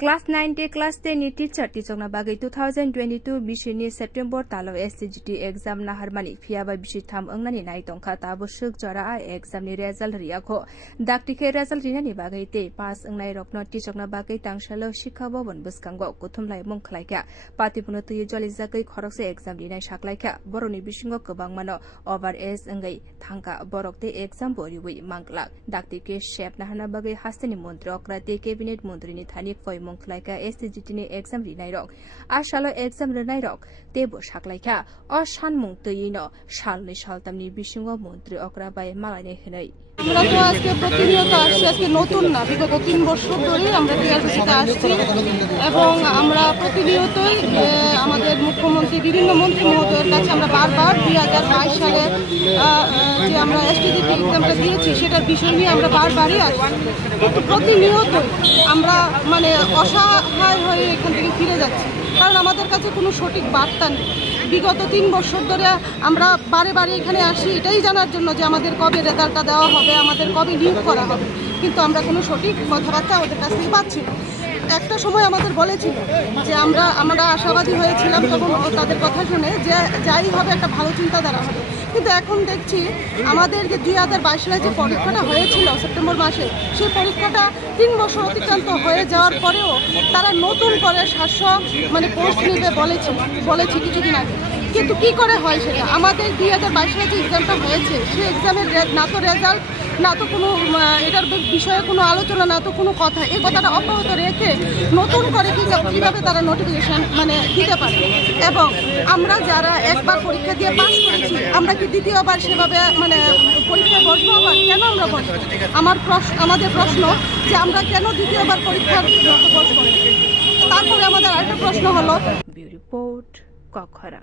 Class 9 te class 10 ni teacher ti chongna bagai 2022 bishini September talo SCGT exam na harmani phiaba bishi tham angnani nai tongkha tabo suk jora a exam ni result riakho daktike result rinani bagai te pass angnai rokno ti chongna bagai tangsalo shikha bobon buskango kuthumlai mung khlaika patipuno tu joli jagai khorokse exam dinai saklaika boroni bisingo kobang mano over age angai thangka borokte exam boriwi manglak daktike shep na hana bagai hastani mantri okrate cabinet mantri ni thani koi Mongklaika SCGT ni exam rinai rok ashalo exam rinai rok tebo saklaika o sanmung töyino salni saltamni bisingo mantri okra bai malai hinai আমরা তো আজকে প্রতিনিয়ত আসছি আজকে নতুন না বিগত 3 বছর ধরে আমরা টিআরপিসিতে আসছি এবং আমরা প্রতিনিয়তই আমাদের মুখ্যমন্ত্রী বিভিন্ন মন্ত্রী মহোদয়ের কাছে আমরা বারবার 2022 সালে যে আমরা এসটিজিটি এক্সামটা দিয়েছি সেটার বিষয় নিয়ে আমরা বারবারই আসছি কিন্তু প্রতিনিয়ত আমরা মানে অসহায় হয়ে এখান থেকে ফিরে যাচ্ছি কারণ আমাদের কাছে কোনো সঠিক বার্তা নেই বিগত 3 বছর ধরে আমরা বারে বারে এখানে আসি এটাই জানার জন্য যে আমাদের কবে রেজাল্টটা দেওয়া হবে আমাদের কবে নিয়োগ করা হবে কিন্তু আমরা কোনো সঠিক কথাবার্তা ওদের কাছ থেকে পাচ্ছি না একটা সময় আমাদের বলেছিল যে আমরা আশাবাদী হয়েছিলাম তখন তাদের কথা শুনে যে যাই হবে একটা ভালো চিন্তাধারা হবে কিন্তু এখন দেখছি আমাদের যে 2022 সালে যে পরীক্ষাটা হয়েছিল সেপ্টেম্বর মাসে সেই পরীক্ষাটা 3 বছর অতিক্রান্ত হয়ে যাওয়ার পরেও তারা নতুন করে 700 মানে পোস্ট নিতে বলেছে কিছুদিন আগে কিন্তু কি করে হয় সেটা আমাদের 2022 সালে যে এক্সামটা হয়েছে সেই এক্সামের না তো রেজাল্ট না তো কোনো এটার বিষয়ে কোনো আলোচনা না তো কোনো কথা এই কথাটা অব্যাহত রেখে নতুন করে কীভাবে তারা নোটিফিকেশন মানে দিতে পারে এবং আমরা যারা একবার পরীক্ষা দিয়ে পাস করেছি আমরা কি দ্বিতীয়বার সেভাবে মানে পরীক্ষায় বসবো আবার কেন আমরা বসবো আমাদের প্রশ্ন যে আমরা কেন দ্বিতীয়বার পরীক্ষার বসবো তারপরে আমাদের আরেকটা প্রশ্ন হলো রিপোর্ট কখরা।